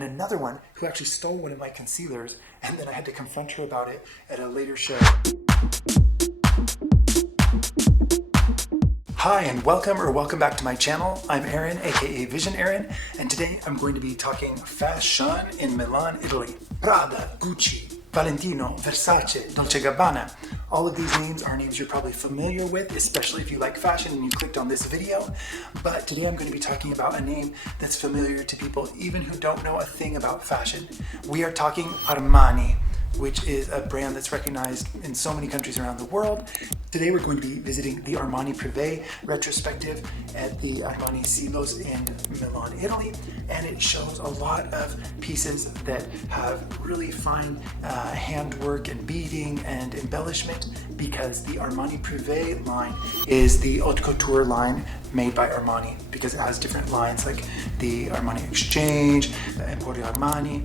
and another one who actually stole one of my concealers, and then I had to confront her about it at a later show. Hi and welcome back to my channel. I'm Aaron, aka Vision Aaron, and today I'm going to be talking fashion in Milan, Italy. Prada, Gucci, Valentino, Versace, Dolce & Gabbana. All of these names are names you're probably familiar with, especially if you like fashion and you clicked on this video. But today I'm going to be talking about a name that's familiar to people even who don't know a thing about fashion. We are talking Armani, which is a brand that's recognized in so many countries around the world. Today we're going to be visiting the Armani Privé retrospective at the Armani Silos in Milan, Italy, and it shows a lot of pieces that have really fine handwork and beading and embellishment, because the Armani Privé line is the haute couture line made by Armani, because it has different lines like the Armani Exchange, the Emporio Armani,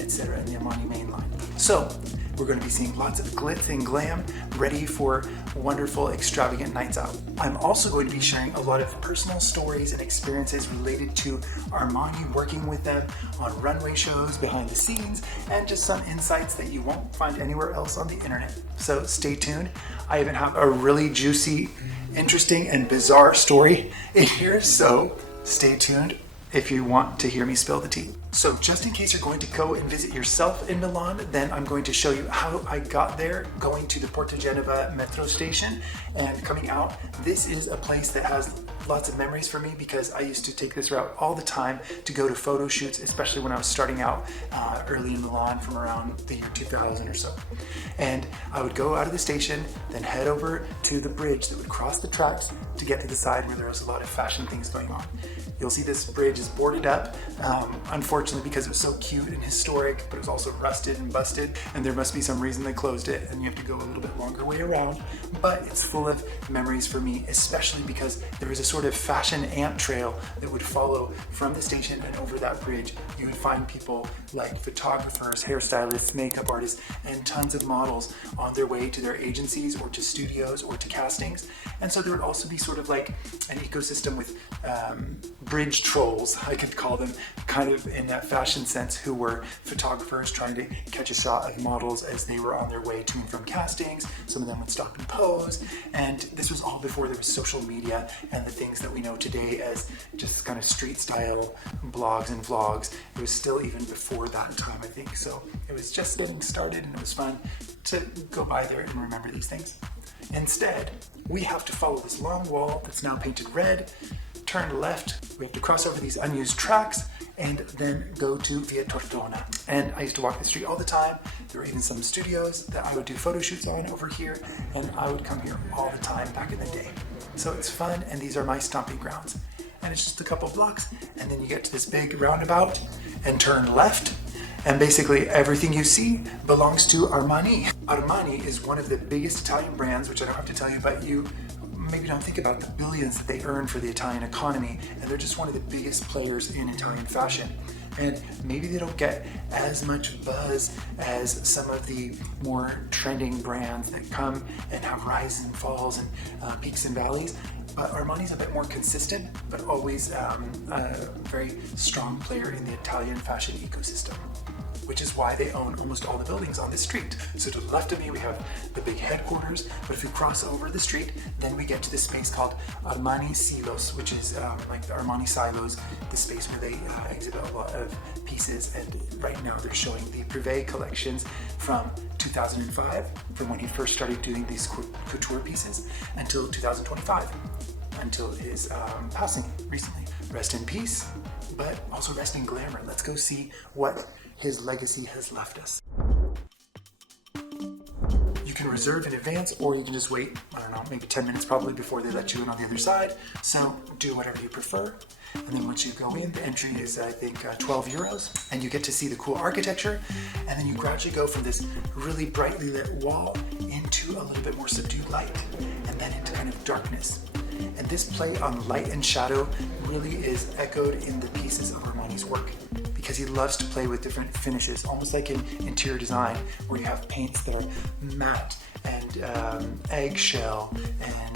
etc., and the Armani main line. So we're going to be seeing lots of glitz and glam, ready for wonderful, extravagant nights out. I'm also going to be sharing a lot of personal stories and experiences related to Armani, working with them on runway shows, behind the scenes, and just some insights that you won't find anywhere else on the internet. So stay tuned. I even have a really juicy, interesting, and bizarre story in here, so stay tuned if you want to hear me spill the tea. So just in case you're going to go and visit yourself in Milan, then I'm going to show you how I got there, going to the Porta Genova metro station and coming out. This is a place that has lots of memories for me, because I used to take this route all the time to go to photo shoots, especially when I was starting out early in Milan from around the year 2000 or so. And I would go out of the station, then head over to the bridge that would cross the tracks to get to the side where there was a lot of fashion things going on. You'll see this bridge is boarded up, unfortunately, because it was so cute and historic, but it was also rusted and busted, and there must be some reason they closed it, and you have to go a little bit longer way around. But it's full of memories for me, especially because there was a sort of fashion ant trail that would follow from the station and over that bridge. You would find people like photographers, hairstylists, makeup artists, and tons of models on their way to their agencies or to studios or to castings. And so there would also be sort of like an ecosystem with bridge trolls, I could call them, kind of in that fashion sense, who were photographers trying to catch a shot of models as they were on their way to and from castings. Some of them would stop and pose, and this was all before there was social media and the things that we know today as just kind of street style blogs and vlogs. It was still even before that time, I think. So it was just getting started, and it was fun to go by there and remember these things. Instead, we have to follow this long wall that's now painted red, turn left, we have to cross over these unused tracks, and then go to Via Tortona. And I used to walk the street all the time. There were even some studios that I would do photo shoots on over here, and I would come here all the time back in the day. So it's fun, and these are my stomping grounds. And it's just a couple blocks, and then you get to this big roundabout and turn left, and basically everything you see belongs to Armani. Armani is one of the biggest Italian brands, which I don't have to tell you, but you maybe don't think about the billions that they earn for the Italian economy, and they're just one of the biggest players in Italian fashion. And maybe they don't get as much buzz as some of the more trending brands that come and have rises and falls and peaks and valleys. But Armani's a bit more consistent, but always a very strong player in the Italian fashion ecosystem, which is why they own almost all the buildings on this street. So to the left of me, we have the big headquarters, but if we cross over the street, then we get to this space called Armani Silos, which is like the Armani silos, the space where they exhibit a lot of pieces. And right now they're showing the Privé collections from 2005, from when he first started doing these couture pieces, until 2025, until his passing recently. Rest in peace, but also rest in glamour. Let's go see what his legacy has left us. You can reserve in advance, or you can just wait, I don't know, maybe 10 minutes probably before they let you in on the other side. So do whatever you prefer. And then once you go in, the entry is, I think, 12 euros, and you get to see the cool architecture. And then you gradually go from this really brightly lit wall into a little bit more subdued light, and then into kind of darkness. And this play on light and shadow really is echoed in the pieces of Armani's work, because he loves to play with different finishes, almost like in interior design, where you have paints that are matte and eggshell and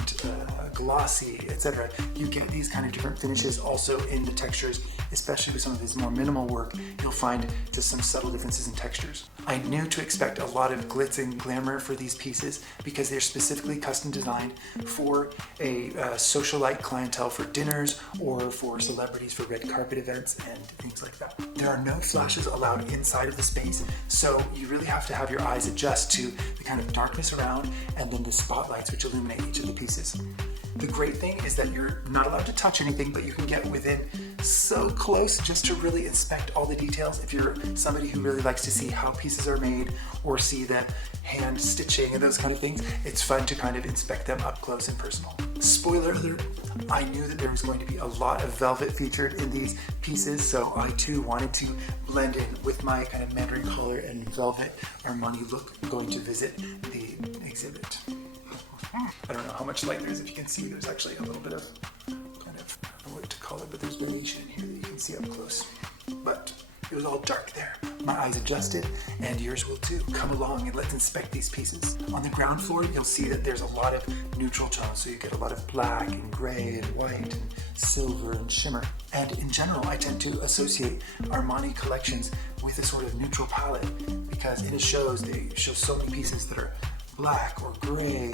glossy, etc. You get these kind of different finishes also in the textures especially with some of his more minimal work, you'll find just some subtle differences in textures. I knew to expect a lot of glitz and glamour for these pieces because they're specifically custom designed for a socialite clientele for dinners or for celebrities for red carpet events and things like that. There are no flashes allowed inside of the space, so you really have to have your eyes adjust to the kind of darkness around and then the spotlights which illuminate each of the pieces. The great thing is that you're not allowed to touch anything, but you can get within so close just to really inspect all the details. If you're somebody who really likes to see how pieces are made or see the hand stitching and those kind of things, it's fun to kind of inspect them up close and personal. Spoiler alert, I knew that there was going to be a lot of velvet featured in these pieces, so I too wanted to blend in with my kind of Mandarin collar and velvet Armani look going to visit the exhibit. I don't know how much light there is. If you can see, there's actually a little bit of kind of, I don't know what to call it, but there's variation in here that you can see up close. But it was all dark there. My eyes adjusted, and yours will too. Come along and let's inspect these pieces. On the ground floor, you'll see that there's a lot of neutral tones, so you get a lot of black and gray and white and silver and shimmer. And in general, I tend to associate Armani collections with a sort of neutral palette because in his shows, they show so many pieces that are black or gray,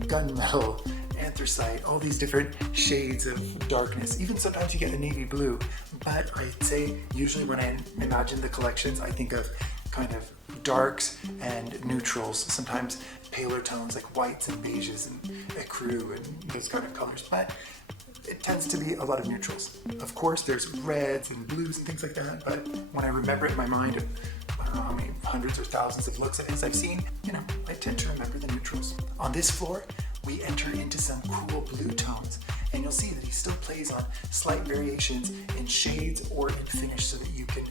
gunmetal, anthracite, all these different shades of darkness. Even sometimes you get a navy blue, but I'd say usually when I imagine the collections, I think of kind of darks and neutrals, sometimes paler tones like whites and beiges and ecru and those kind of colors, but it tends to be a lot of neutrals. Of course, there's reds and blues and things like that, but when I remember it in my mind, I don't know how many hundreds or thousands of looks at his I've seen, I tend to remember the neutrals. On this floor, we enter into some cool blue tones, and you'll see that he still plays on slight variations in shades or in finish so that you can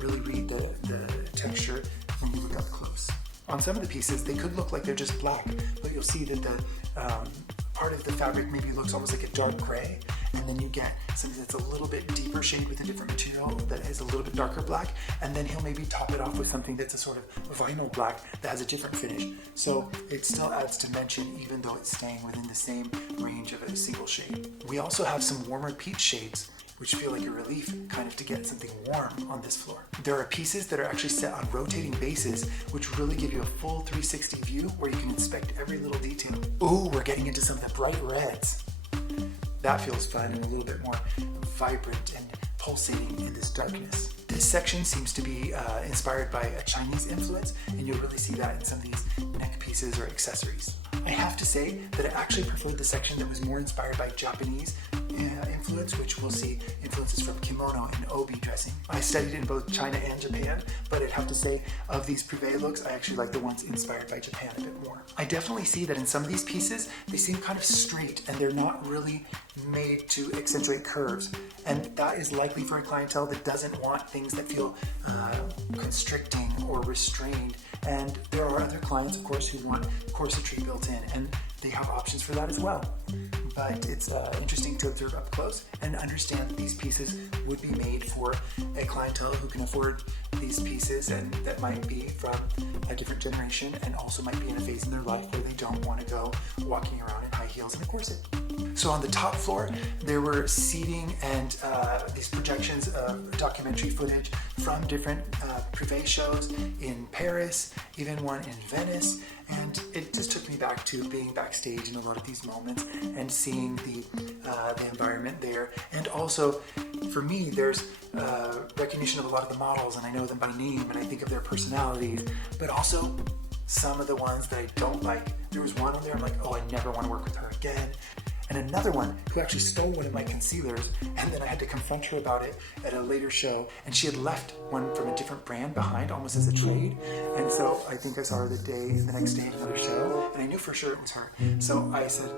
really read the texture when you look up close. On some of the pieces, they could look like they're just black, but you'll see that the part of the fabric maybe looks almost like a dark gray, and then you get something that's a little bit deeper shade with a different material that is a little bit darker black, and then he'll maybe top it off with something that's a sort of vinyl black that has a different finish. So it still adds dimension even though it's staying within the same range of a single shade. We also have some warmer peach shades which feel like a relief kind of to get something warm on this floor. There are pieces that are actually set on rotating bases which really give you a full 360 view where you can inspect every little detail. Ooh, we're getting into some of the bright reds. That feels fun and a little bit more vibrant and pulsating in this darkness. This section seems to be inspired by a Chinese influence, and you'll really see that in some of these neck pieces or accessories. I have to say that I actually preferred the section that was more inspired by Japanese influence, which we'll see influences from kimono and obi dressing. I studied in both China and Japan, but I'd have to say of these privé looks, I actually like the ones inspired by Japan a bit more. I definitely see that in some of these pieces, they seem kind of straight and they're not really made to accentuate curves. And that is likely for a clientele that doesn't want things that feel constricting or restrained. And there are other clients, of course, who want corsetry built in, and they have options for that as well. But it's interesting to observe up close and understand that these pieces would be made for a clientele who can afford these pieces and that might be from a different generation and also might be in a phase in their life where they don't want to go walking around in high heels and a corset. So on the top floor, there were seating and these projections of documentary footage from different privé shows in Paris, even one in Venice, and it just took me back to being backstage in a lot of these moments and seeing the environment there. And also, for me, there's recognition of a lot of the models, and I know them by name, and I think of their personalities, but also some of the ones that I don't like. There was one on there, I'm like, oh, I never want to work with her again. And another one who actually stole one of my concealers, and then I had to confront her about it at a later show, and she had left one from a different brand behind, almost as a trade. And so I think I saw her the next day at another show, and I knew for sure it was her. So I said,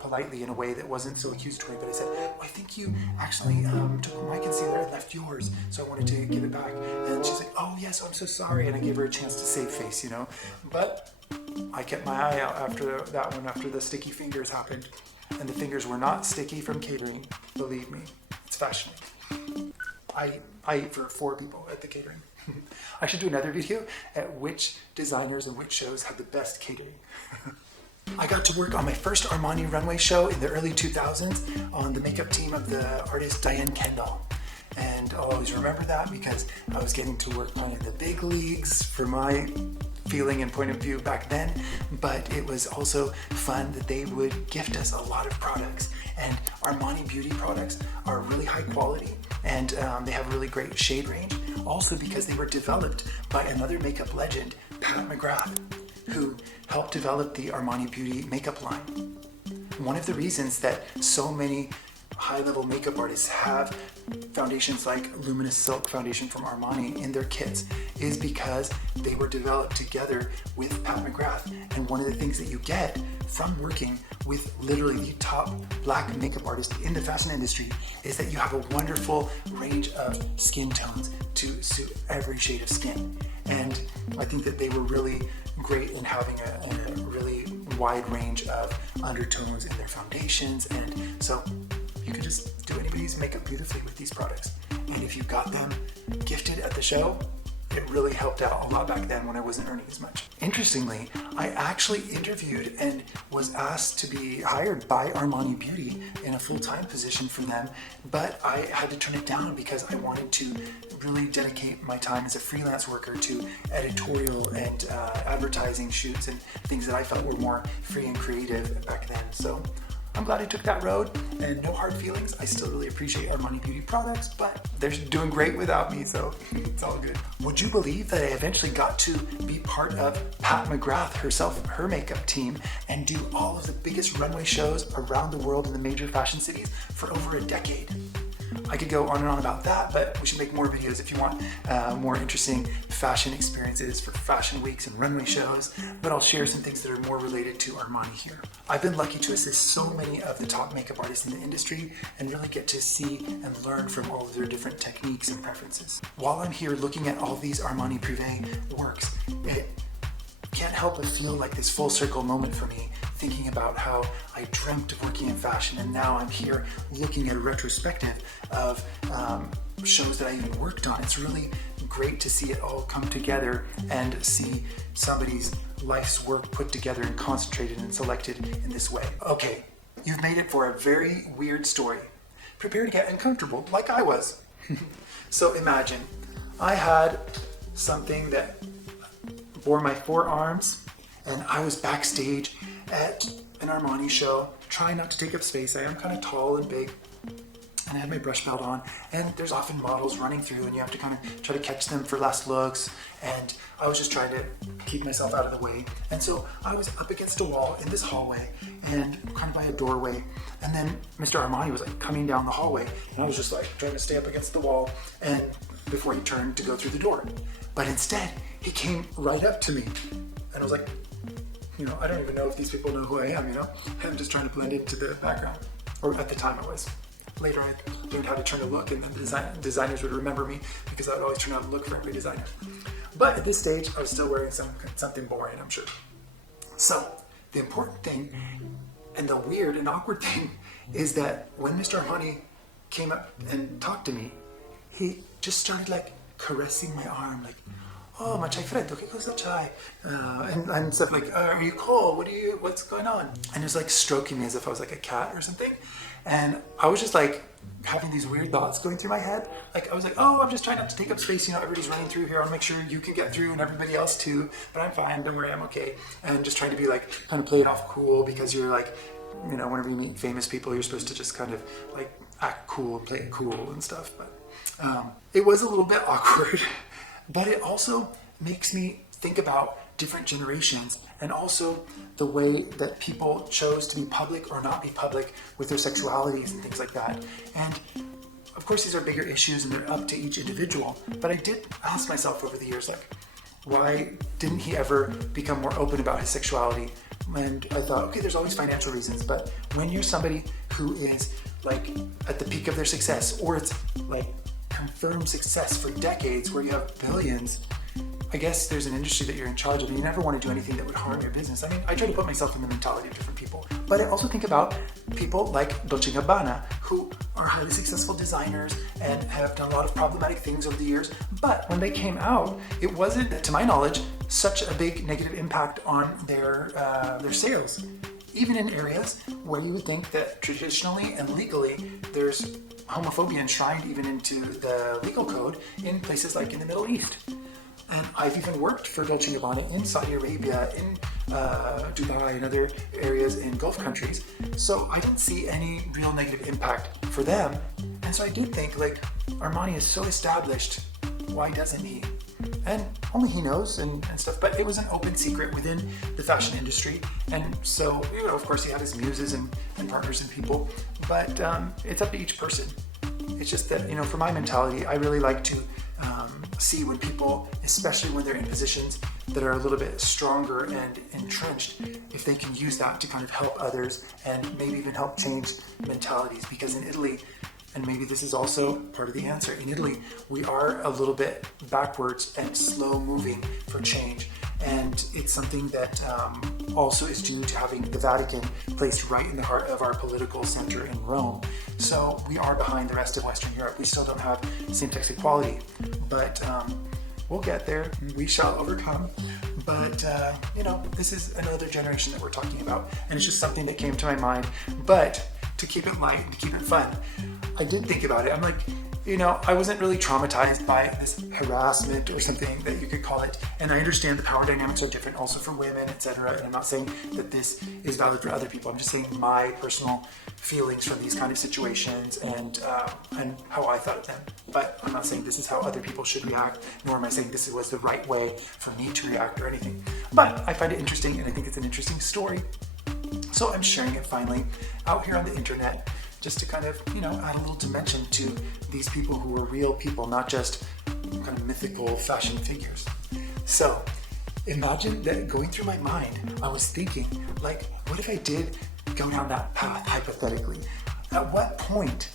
politely in a way that wasn't so accusatory, but I said, oh, I think you actually took my concealer and left yours, so I wanted to give it back. And she's like, oh yes, I'm so sorry, and I gave her a chance to save face, But I kept my eye out after that one, after the sticky fingers happened. And the fingers were not sticky from catering, believe me, it's fashionable. I ate for 4 people at the catering. I should do another video at which designers and which shows have the best catering. I got to work on my first Armani runway show in the early 2000s on the makeup team of the artist Diane Kendall. and I'll always remember that because I was getting to work playing in the big leagues for my feeling and point of view back then, but it was also fun that they would gift us a lot of products. And Armani beauty products are really high quality, and they have a really great shade range, also because they were developed by another makeup legend, Pat McGrath, who helped develop the Armani beauty makeup line. One of the reasons that so many high-level makeup artists have foundations like Luminous Silk Foundation from Armani in their kits is because they were developed together with Pat McGrath. And one of the things that you get from working with literally the top black makeup artist in the fashion industry is that you have a wonderful range of skin tones to suit every shade of skin. And I think that they were really great in having a really wide range of undertones in their foundations, and so you can just do anybody's makeup beautifully with these products. And if you got them gifted at the show, it really helped out a lot back then when I wasn't earning as much. Interestingly, I actually interviewed and was asked to be hired by Armani Beauty in a full-time position for them, but I had to turn it down because I wanted to really dedicate my time as a freelance worker to editorial and advertising shoots and things that I felt were more free and creative back then. So I'm glad I took that road, and no hard feelings. I still really appreciate Armani Beauty products, but they're doing great without me, so it's all good. Would you believe that I eventually got to be part of Pat McGrath herself, her makeup team, and do all of the biggest runway shows around the world in the major fashion cities for over a decade? I could go on and on about that, but we should make more videos if you want more interesting fashion experiences for fashion weeks and runway shows, but I'll share some things that are more related to Armani here. I've been lucky to assist so many of the top makeup artists in the industry and really get to see and learn from all of their different techniques and preferences. While I'm here looking at all these Armani Privé works, it can't help but feel like this full circle moment for me, thinking about how I dreamt of working in fashion, and now I'm here looking at a retrospective of shows that I even worked on. It's really great to see it all come together and see somebody's life's work put together and concentrated and selected in this way. Okay, you've made it for a very weird story. Prepare to get uncomfortable like I was. So imagine I had something that bore my forearms, and I was backstage at an Armani show, trying not to take up space. I am kind of tall and big, and I had my brush belt on, and there's often models running through, and you have to kind of try to catch them for last looks, and I was just trying to keep myself out of the way. And so I was up against a wall in this hallway, and kind of by a doorway, and then Mr. Armani was like coming down the hallway, and I was just like trying to stay up against the wall, and before he turned to go through the door. But instead, he came right up to me, and I was like, you know, I don't even know if these people know who I am, you know? I'm just trying to blend into the background. Or at the time I was. Later I learned how to turn to look, and then designers would remember me because I would always turn out to look for every designer. But at this stage, I was still wearing something boring, I'm sure. So, the important thing, and the weird and awkward thing, is that when Mr. Armani came up and talked to me, he just started like caressing my arm, like, oh, ma c'hai freddo, che cosa c'hai? And stuff like, are you cold? What's going on? And he was like stroking me as if I was like a cat or something. And I was just like having these weird thoughts going through my head. Like, I was like, oh, I'm just trying not to take up space. You know, everybody's running through here. I'll make sure you can get through and everybody else too. But I'm fine. Don't worry, I'm okay. And just trying to be like, kind of play it off cool, because you're like, you know, whenever you meet famous people, you're supposed to just kind of like act cool and play it cool and stuff. But it was a little bit awkward. But it also makes me think about different generations, and also the way that people chose to be public or not be public with their sexualities and things like that. And of course, these are bigger issues and they're up to each individual. But I did ask myself over the years, like, why didn't he ever become more open about his sexuality? And I thought, okay, there's always financial reasons, but when you're somebody who is like at the peak of their success, or it's like confirmed success for decades where you have billions, I guess there's an industry that you're in charge of, and you never want to do anything that would harm your business. I mean, I try to put myself in the mentality of different people, but I also think about people like Dolce & Gabbana, who are highly successful designers and have done a lot of problematic things over the years. But when they came out, it wasn't, to my knowledge, such a big negative impact on their sales. Even in areas where you would think that traditionally and legally there's homophobia enshrined even into the legal code in places like in the Middle East. And I've even worked for Dolce & Gabbana in Saudi Arabia, in Dubai, and other areas in Gulf countries. So I didn't see any real negative impact for them. And so I do think, like, Armani is so established, why doesn't he? And only he knows and stuff, but it was an open secret within the fashion industry. And so, you know, of course he had his muses and partners and people, but it's up to each person. It's just that, you know, for my mentality, I really like to see when people, especially when they're in positions that are a little bit stronger and entrenched, if they can use that to kind of help others and maybe even help change mentalities. Because in Italy, and maybe this is also part of the answer, in Italy, we are a little bit backwards and slow moving for change. And it's something that also is due to having the Vatican placed right in the heart of our political center in Rome. So we are behind the rest of Western Europe. We still don't have same-sex equality, but we'll get there. We shall overcome. But, you know, this is another generation that we're talking about. And it's just something that came to my mind. But to keep it light and to keep it fun, I did think about it. I'm like, you know, I wasn't really traumatized by this harassment or something that you could call it. And I understand the power dynamics are different also for women, etc. And I'm not saying that this is valid for other people. I'm just saying my personal feelings from these kind of situations and how I thought of them. But I'm not saying this is how other people should react, nor am I saying this was the right way for me to react or anything. But I find it interesting, and I think it's an interesting story. So I'm sharing it finally out here on the internet, just to kind of, you know, add a little dimension to these people who are real people, not just kind of mythical fashion figures. So imagine that going through my mind, I was thinking, like, what if I did go down that path hypothetically? At what point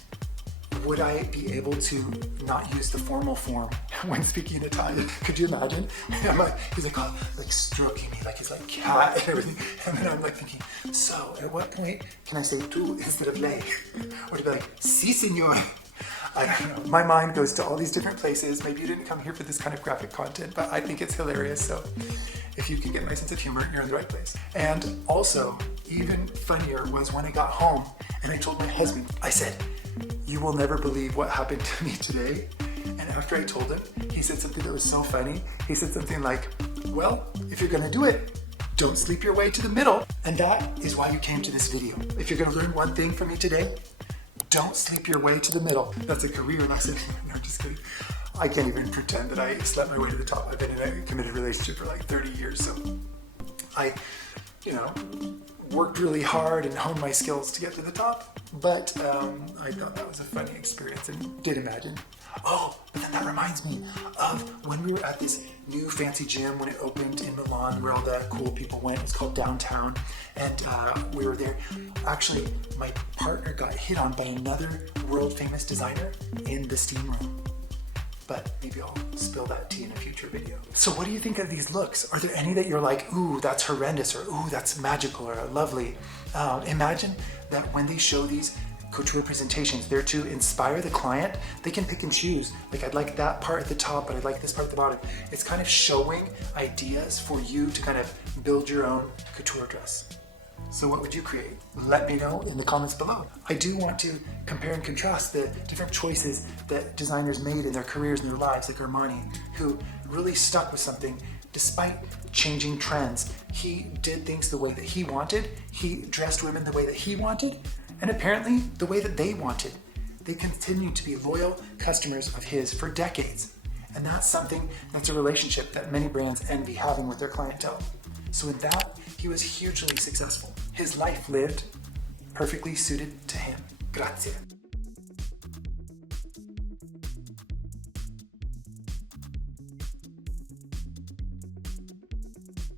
would I be able to not use the formal form when speaking in Italian? Could you imagine? I'm like, he's like, oh, like stroking me, like he's like cat and everything. And then I'm like thinking, so at what point can I say tu instead of lei? Or to be like, si signor. I don't know. My mind goes to all these different places. Maybe you didn't come here for this kind of graphic content, but I think it's hilarious. So if you can get my sense of humor, you're in the right place. And also, even funnier was when I got home and I told my husband, I said, you will never believe what happened to me today. And after I told him, he said something that was so funny. He said something like, well, if you're gonna do it, don't sleep your way to the middle. And that is why you came to this video. If you're gonna learn one thing from me today, don't sleep your way to the middle. That's a career. And I said, no, just kidding. I can't even pretend that I slept my way to the top. I've been in a committed relationship for like 30 years. So I, you know, worked really hard and honed my skills to get to the top. But I thought that was a funny experience and did imagine. Oh, but then that reminds me of when we were at this new fancy gym when it opened in Milan where all the cool people went. It's called Downtown. And we were there. Actually, my partner got hit on by another world famous designer in the steam room. But maybe I'll spill that tea in a future video. So what do you think of these looks? Are there any that you're like, ooh, that's horrendous, or ooh, that's magical, or lovely? Imagine that when they show these couture presentations, they're to inspire the client. They can pick and choose. Like, I'd like that part at the top, but I'd like this part at the bottom. It's kind of showing ideas for you to kind of build your own couture dress. So what would you create? Let me know in the comments below. I do want to compare and contrast the different choices that designers made in their careers and their lives, like Armani, who really stuck with something despite changing trends. He did things the way that he wanted. He dressed women the way that he wanted, and apparently the way that they wanted. They continued to be loyal customers of his for decades. And that's something, that's a relationship that many brands envy having with their clientele. So in that, he was hugely successful. His life lived perfectly suited to him. Grazie.